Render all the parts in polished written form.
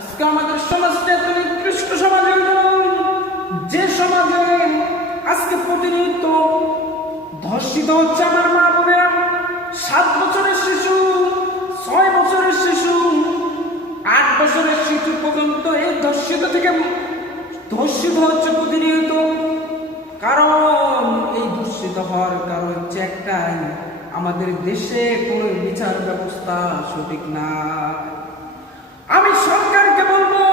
আজকে আমাদের সমাজটা এত নিকৃষ্ট সমাজ হয়ে গেল, যে সমাজে আজকে প্রতিনিয়ত ধর্ষিত হচ্ছে আমার মা বোনেরা। 7 বছরের শিশু, 6 বছরের শিশু, 8 বছরের শিশু পর্যন্ত এই ধর্ষিত হচ্ছে প্রতিনিয়ত। কারণ এই ধর্ষিত হওয়ার কারণ হচ্ছে একটাই, আমাদের দেশে কোনো বিচার ব্যবস্থা সঠিক না। আমি সরকারকে বলবো,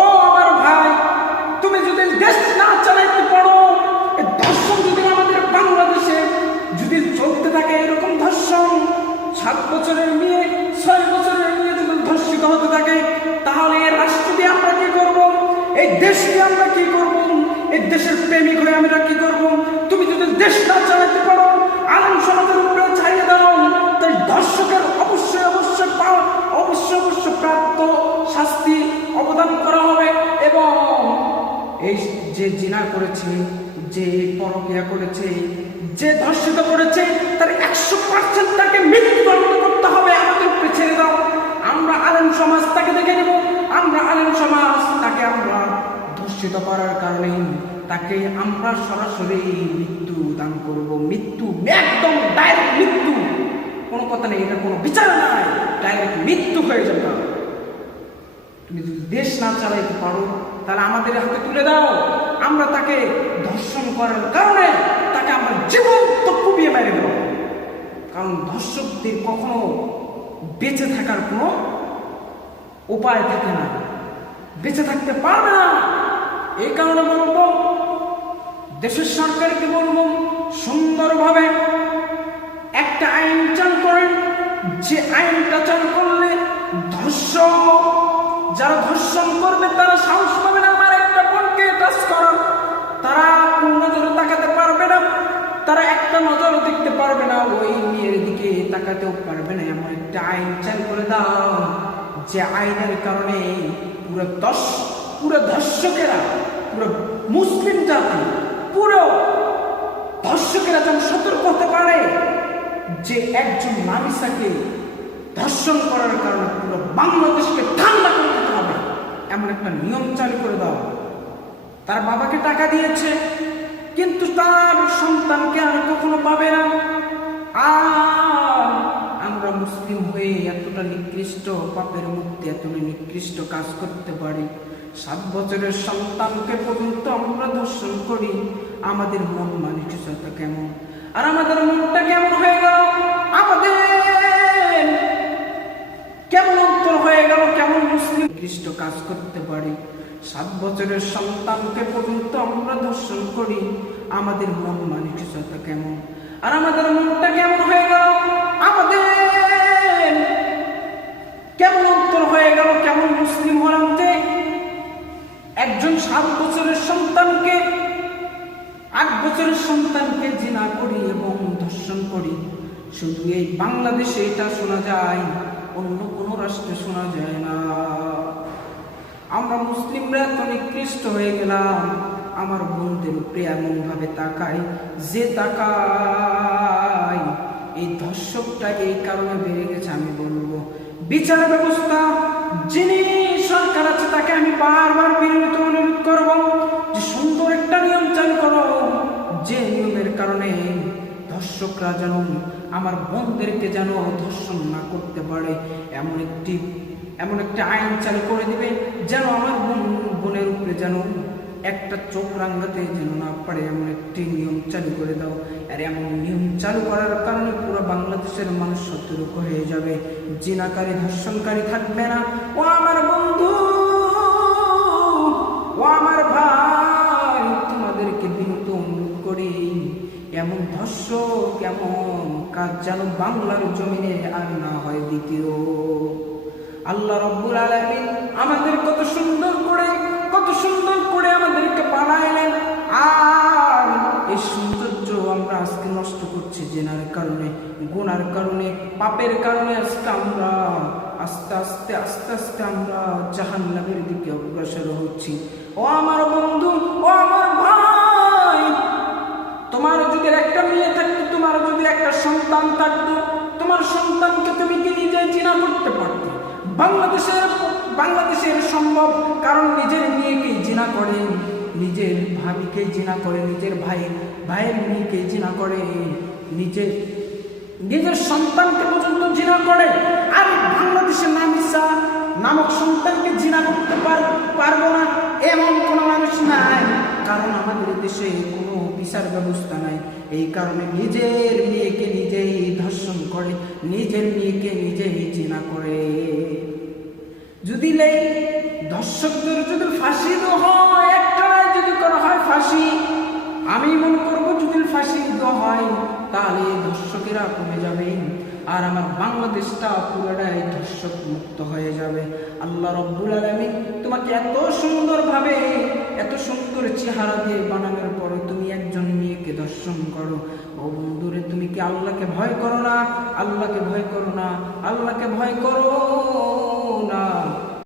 ও আমার ভাই, তুমি যদি দেশ না চালাইতে পারো, এই ধর্ষণ যদি আমাদের বাংলাদেশে যদি চলতে থাকে এরকম ধর্ষণ, 7 বছরের মেয়ে, 6 বছরের মেয়ে যদি ধর্ষিত হতে থাকে, তাহলে এই রাষ্ট্র দিয়ে আমরা কি করবো? এই দেশ দিয়ে আমরা কি করবো? এই দেশের প্রেমিক হয়ে আমরা কি করবো? তুমি যদি দেশ না চালাইতে পারো, আলেম সমাজের উপরে ছাড়িয়ে দাও, তাই ধর্ষকের অবশ্যই প্রাপ্ত শাস্তি অবদান করা হবে। এবং এই যে জিনা করেছে, যে পরকীয়া করেছে, যে ধর্ষিত করেছে, তার 100% তাকে মৃত্যুদণ্ড করতে হবে। আমাদের উপরে ছেড়ে দাও, আমরা আলেম সমাজ তাকে দেখে নেব। আমরা আলেম সমাজ তাকে আমরা ধর্ষিত করার কারণে তাকে আমরা সরাসরি মৃত্যু দান করব। মৃত্যু একদম ডাইরেক্ট মৃত্যু, কোনো কথা নেই, এটা কোনো বিচার নাই, ডাইরেক্ট মৃত্যু হয়ে যাবে। তুমি যদি দেশ না চালাইতে পারো, তাহলে আমাদের হাতে তুলে দাও। আমরা তাকে ধর্ষণ করার কারণে তাকে আমরা জীবন্ত কুপিয়ে মেরে দেব। কারণ ধর্ষকদের কখনো বেঁচে থাকার কোনো উপায় থাকে না, বেঁচে থাকতে পারবে না। এই কারণে বলবো, দেশের সরকারকে বলবো, সুন্দরভাবে একটা আইন চালু করেন, যে আইনটা চালু করলে যারা ধর্ষণ করবে তারা সাহস পাবে না আমার একটা বোনকে টাচ করার, তারা কোন নজরে তাকাতে পারবে না, তারা একটা নজরও দেখতে পারবে না, ওই মেয়ের দিকে তাকাতেও পারবে না। এমন একটা আইন চালু করে দাও, যে আইনের কারণে পুরো ধর্ষকেরা, পুরো মুসলিম জাতি, পুরো ধর্ষকেরা যেন সতর্ক হতে পারে যে একজন নারীকে ধর্ষণ করার কারণে পুরো বাংলাদেশকে ঠান্ডা করে দিতে হবে, এমন একটা নিয়ম চালু করে দাও। তার বাবাকে টাকা দিয়েছে, কিন্তু তার সন্তানকে আর কখনো পাবে না। আর আমরা মুসলিম হয়ে এতটা নিকৃষ্ট পাপের মধ্যে এতটা নিকৃষ্ট কাজ করতে পারি। 7 বছরের সন্তানকে পর্যন্ত আমরা ধর্ষণ করি। আমাদের মন মানসিকতা কেমন? আর আমাদের মনটা কেমন হয়ে গেল? আমাদের কেমন অন্তর হয়ে গেল? কেমন মুসলিম নিকৃষ্ট কাজ করতে পারি? 7 বছরের সন্তানকে পর্যন্ত আমরা ধর্ষণ করি। আমাদের মন মানসিকতা কেমন? আর আমাদের মনটা কেমন হয়ে গেল? আমাদের কেমন অন্তর হয়ে গেল? কেমন মুসলিম হলাম যে একজন 7 বছরের সন্তানকে, 8 বছরের সন্তানকে জিনা করি এবং ধর্ষণ করি। শুধু এই বাংলাদেশে এটা শোনা যায়, অন্য কোনো রাষ্ট্রে শোনা যায় না। আমরা মুসলিমরা এত নিকৃষ্ট হয়ে গেলাম। আমার বোনদের উপরে এমন ভাবে তাকাই, যে তাকাই এই ধর্ষকটা এই কারণে বেড়ে গেছে। আমি বলবো, বিচার ব্যবস্থা যিনি সরকার আছে তাকে আমি বারবার বিনীত অনুরোধ করবো যে সুন্দর একটা নিয়ম চালু করো, যে নিয়মের কারণে ধর্ষকরা যেন আমার বোনদেরকে যেন ধর্ষণ না করতে পারে। এমন একটা আইন চালু করে দিবে যেন আমার বোনের উপরে যেন একটা চোখ রাঙ্গাতে যেন না পারে, এমন একটি নিয়ম চালু করে দাও। আর এমন নিয়ম চালু করার কারণে পুরো বাংলাদেশের মানুষ সতর্ক হয়ে যাবে, জিনাকারী ধর্ষণকারী থাকবে না। ও আমার বন্ধু, ও আমার ভাই, তোমাদেরকে বিনীত অনুরোধ করি, এমন ধর্ষক, এমন কাজ যেন বাংলার জমিনে আর না হয় দ্বিতীয়। আল্লাহ রাব্বুল আলামিন আমাদের কত সুন্দর করে আমাদেরকে বানাইলেন, আর এই সৌন্দর্য আমরা আজকে নষ্ট করছি জেনার কারণে, গুনার কারণে, পাপের কারণে। আজকে আমরা আস্তে আস্তে আমরা জাহান্নামের দিকে অগ্রসর হচ্ছি। ও আমার বন্ধু, ও আমার ভাই, তোমার যদি একটা মেয়ে থাকতো, তোমার যদি একটা সন্তান থাকতো, তোমার সন্তানকে তুমি কি নিজে জিনা করতে পারতো? বাংলাদেশে সম্ভব, কারণ নিজের মেয়েকে জিনা করে, নিজের ভাবিকে জিনা করে, নিজের ভাইয়ের মেয়েকে জিনা করে, নিজের সন্তানকে পর্যন্ত জিনা করে। আর বাংলাদেশের নামিসা নামক সন্তানকে জিনা করতে পারবো না এমন কোনো মানুষ নাই, কারণ আমাদের দেশে কোনো বিচার ব্যবস্থা নাই। এই কারণে নিজের মেয়েকে নিজেই ধর্ষণ করে, নিজের মেয়েকে নিজেই জিনা করে। যদি ধর্ষকদের যদি ফাঁসি দেওয়া হয়, একটাই যদি করা হয় ফাঁসি, আমি মনে করবো যদি ফাঁসি দেওয়া হয় তাহলে ধর্ষকেরা কমে যাবে, আর আমার বাংলাদেশটা পুরোটাই ধর্ষক মুক্ত হয়ে যাবে। আল্লাহ রব্বুল আলামিন তোমাকে এত সুন্দরভাবে, এত সুন্দর চেহারা দিয়ে বানানোর পরে তুমি একজন মেয়েকে ধর্ষণ করো। ও বন্ধুরে, তুমি কি আল্লাহকে ভয় করো না? আল্লাহকে ভয় করো না? আল্লাহকে ভয় করো না?